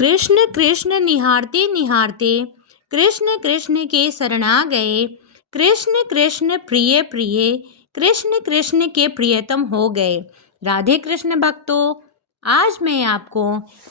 कृष्ण कृष्ण निहारते निहारते कृष्ण कृष्ण के शरणा गए। कृष्ण कृष्ण प्रिय प्रिय कृष्ण कृष्ण के प्रियतम हो गए। राधे कृष्ण भक्तों, आज मैं आपको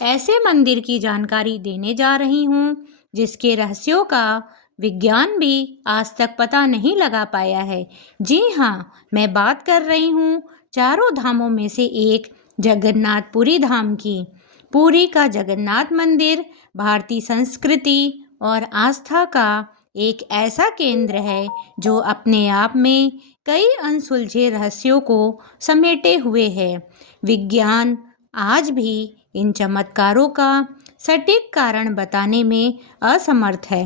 ऐसे मंदिर की जानकारी देने जा रही हूँ जिसके रहस्यों का विज्ञान भी आज तक पता नहीं लगा पाया है। जी हाँ, मैं बात कर रही हूँ चारों धामों में से एक जगन्नाथपुरी धाम की। पुरी का जगन्नाथ मंदिर भारतीय संस्कृति और आस्था का एक ऐसा केंद्र है जो अपने आप में कई अनसुलझे रहस्यों को समेटे हुए है। विज्ञान आज भी इन चमत्कारों का सटीक कारण बताने में असमर्थ है।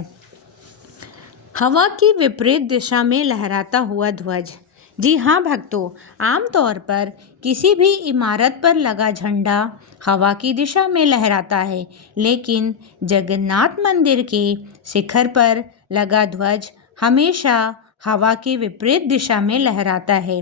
हवा की विपरीत दिशा में लहराता हुआ ध्वज। जी हाँ भक्तों, आमतौर पर किसी भी इमारत पर लगा झंडा हवा की दिशा में लहराता है, लेकिन जगन्नाथ मंदिर के शिखर पर लगा ध्वज हमेशा हवा के विपरीत दिशा में लहराता है।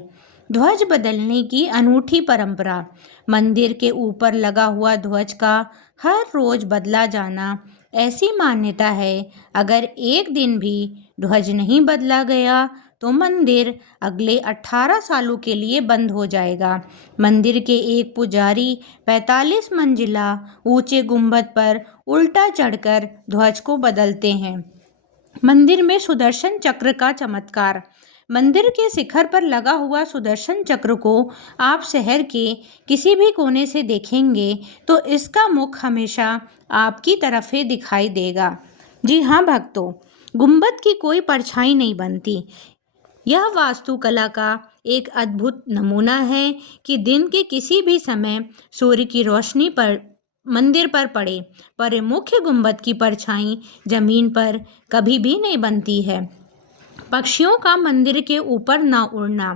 ध्वज बदलने की अनूठी परंपरा। मंदिर के ऊपर लगा हुआ ध्वज का हर रोज बदला जाना। ऐसी मान्यता है, अगर एक दिन भी ध्वज नहीं बदला गया तो मंदिर अगले 18 सालों के लिए बंद हो जाएगा। मंदिर के एक पुजारी 45 मंजिला ऊंचे गुंबद पर उल्टा चढ़कर ध्वज को बदलते हैं। मंदिर में सुदर्शन चक्र का चमत्कार। मंदिर के शिखर पर लगा हुआ सुदर्शन चक्र को आप शहर के किसी भी कोने से देखेंगे तो इसका मुख हमेशा आपकी तरफ ही दिखाई देगा। जी हाँ भक्तों, गुंबद की कोई परछाई नहीं बनती। यह वास्तुकला का एक अद्भुत नमूना है कि दिन के किसी भी समय सूर्य की रोशनी पर मंदिर पर पड़े, पर मुख्य गुंबद की परछाई जमीन पर कभी भी नहीं बनती है। पक्षियों का मंदिर के ऊपर ना उड़ना।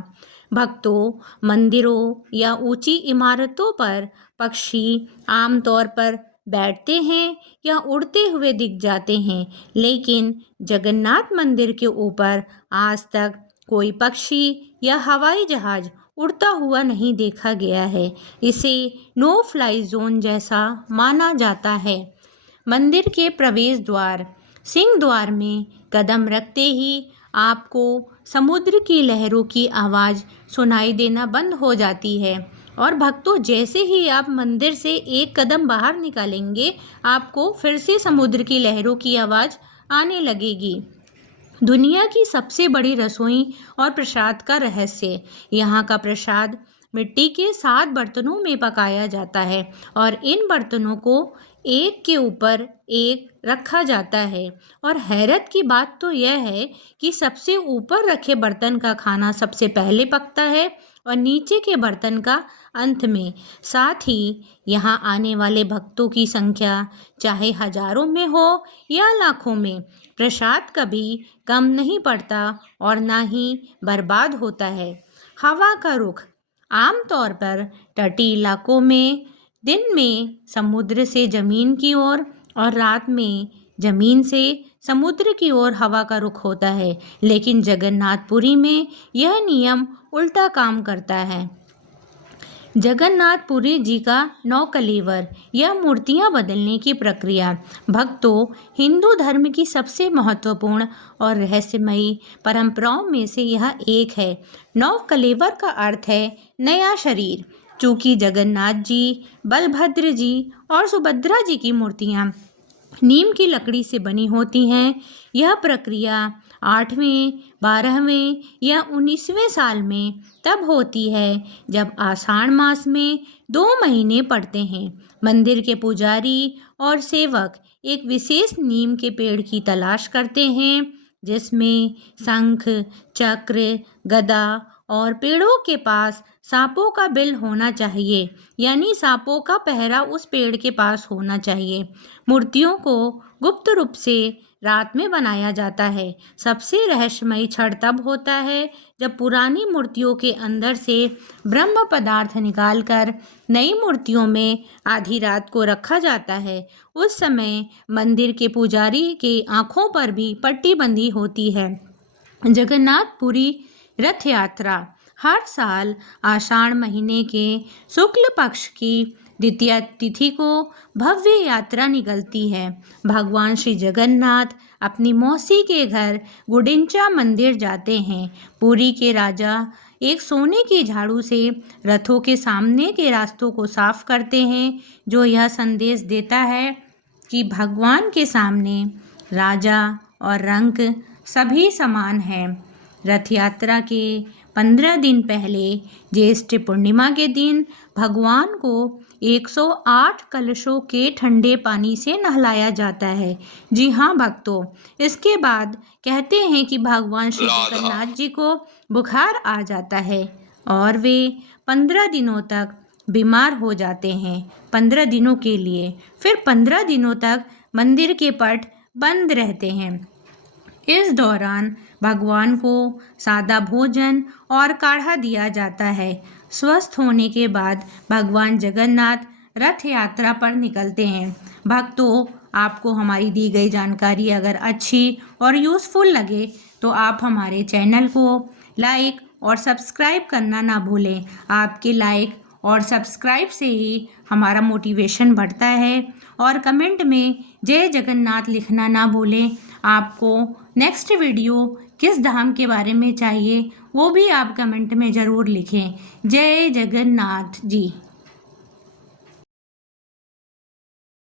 भक्तों, मंदिरों या ऊंची इमारतों पर पक्षी आमतौर पर बैठते हैं या उड़ते हुए दिख जाते हैं, लेकिन जगन्नाथ मंदिर के ऊपर आज तक कोई पक्षी या हवाई जहाज उड़ता हुआ नहीं देखा गया है। इसे नो फ्लाई जोन जैसा माना जाता है। मंदिर के प्रवेश द्वार। सिंह द्वार में कदम रखते ही आपको समुद्र की लहरों की आवाज़ सुनाई देना बंद हो जाती है और भक्तों, जैसे ही आप मंदिर से एक कदम बाहर निकालेंगे आपको फिर से समुद्र की लहरों की आवाज़ आने लगेगी। दुनिया की सबसे बड़ी रसोई और प्रसाद का रहस्य। यहाँ का प्रसाद मिट्टी के 7 बर्तनों में पकाया जाता है और इन बर्तनों को एक के ऊपर एक रखा जाता है। और हैरत की बात तो यह है कि सबसे ऊपर रखे बर्तन का खाना सबसे पहले पकता है और नीचे के बर्तन का अंत में। साथ ही यहाँ आने वाले भक्तों की संख्या चाहे हजारों में हो या लाखों में, प्रसाद कभी कम नहीं पड़ता और ना ही बर्बाद होता है। हवा का रुख। आमतौर पर तटीय इलाकों में दिन में समुद्र से जमीन की ओर और रात में जमीन से समुद्र की ओर हवा का रुख होता है, लेकिन जगन्नाथपुरी में यह नियम उल्टा काम करता है। जगन्नाथपुरी जी का नौकलेवर या मूर्तियां बदलने की प्रक्रिया। भक्तों, हिंदू धर्म की सबसे महत्वपूर्ण और रहस्यमयी परंपराओं में से यह एक है। नवकलेवर का अर्थ है नया शरीर। चूँकि जगन्नाथ जी, बलभद्र जी और सुभद्रा जी की मूर्तियाँ नीम की लकड़ी से बनी होती हैं, यह प्रक्रिया 8वें, 12वें या 19वें साल में तब होती है जब आषाढ़ मास में 2 महीने पड़ते हैं। मंदिर के पुजारी और सेवक एक विशेष नीम के पेड़ की तलाश करते हैं जिसमें शंख, चक्र, गदा और पेड़ों के पास सांपों का बिल होना चाहिए, यानी सांपों का पहरा उस पेड़ के पास होना चाहिए। मूर्तियों को गुप्त रूप से रात में बनाया जाता है। सबसे रहस्यमयी क्षण तब होता है जब पुरानी मूर्तियों के अंदर से ब्रह्म पदार्थ निकालकर नई मूर्तियों में आधी रात को रखा जाता है। उस समय मंदिर के पुजारी के आंखों पर भी पट्टी बंधी होती है। जगन्नाथपुरी रथ यात्रा। हर साल आषाढ़ महीने के शुक्ल पक्ष की द्वितीया तिथि को भव्य यात्रा निकलती है। भगवान श्री जगन्नाथ अपनी मौसी के घर गुडिंचा मंदिर जाते हैं। पुरी के राजा एक सोने की झाड़ू से रथों के सामने के रास्तों को साफ करते हैं, जो यह संदेश देता है कि भगवान के सामने राजा और रंक सभी समान हैं। रथ यात्रा के 15 दिन पहले ज्येष्ठ पूर्णिमा के दिन भगवान को 108 कलशों के ठंडे पानी से नहलाया जाता है। जी हाँ भक्तों, इसके बाद कहते हैं कि भगवान श्री जगन्नाथ जी को बुखार आ जाता है और वे 15 दिनों तक बीमार हो जाते हैं। 15 दिनों के लिए, फिर 15 दिनों तक मंदिर के पट बंद रहते हैं। इस दौरान भगवान को सादा भोजन और काढ़ा दिया जाता है। स्वस्थ होने के बाद भगवान जगन्नाथ रथ यात्रा पर निकलते हैं। भक्तों, आपको हमारी दी गई जानकारी अगर अच्छी और यूज़फुल लगे तो आप हमारे चैनल को लाइक और सब्सक्राइब करना ना भूलें। आपके लाइक और सब्सक्राइब से ही हमारा मोटिवेशन बढ़ता है। और कमेंट में जय जगन्नाथ लिखना ना भूलें। आपको नेक्स्ट वीडियो किस धाम के बारे में चाहिए वो भी आप कमेंट में ज़रूर लिखें। जय जगन्नाथ जी।